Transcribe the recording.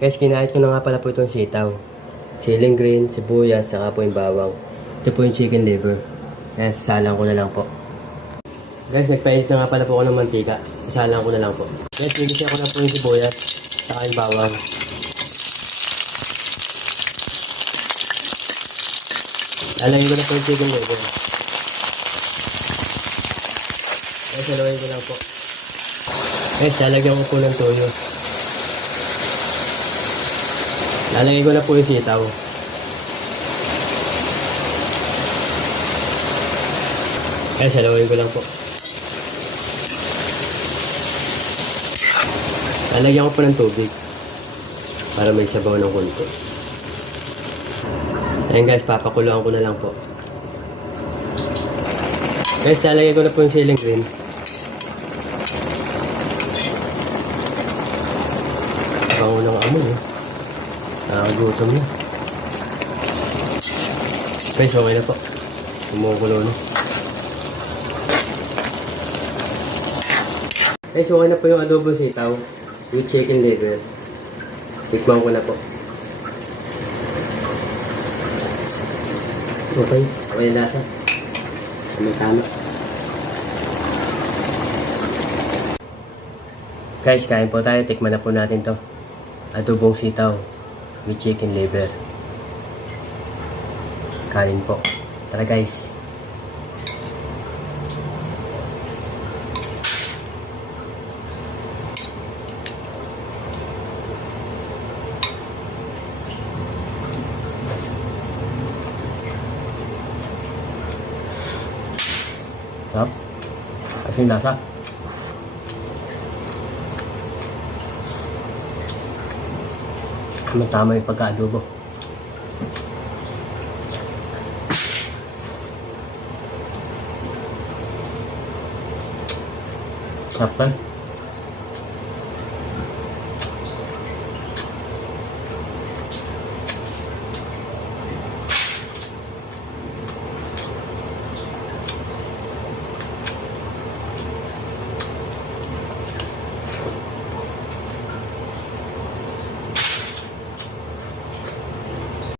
Guys, kinain ko na nga pala po itong sitaw. Ceiling green, sibuyas, saka po yung bawang. Ito po yung chicken liver. Ayan, sasalang ko na lang po. Guys, nagpainit na nga pala po ako ng mantika. Sasalang ko na lang po. Guys, nilisa ko na po yung sibuyas, saka yung bawang. Lalagyan ko na po yung chicken liver. Guys, haluin ko lang po. Guys, lalagyan ko po ng toyo. Lalagyan ko na po yung sitaw. Guys, haluin ko lang po. Lalagyan ko po ng tubig para may sabaw ng konti. Ayan guys, papakuluan ko na lang po. Guys, lalagyan ko na po yung ceiling green. Bango ng amoy eh. Nakakagutom na. Guys, okay na po. Kumukulo na. Guys, okay na po yung adobo sitaw with chicken liver. Tikman ko na po. Okay. Okay yung lasa. Tama. Guys, kain po tayo. Tikman na po natin to. Adobong sitaw with chicken liver. Kanin po. Tara guys. Sarap. Kasi lasa. Tama yung pagka-adobo. Sarap pa.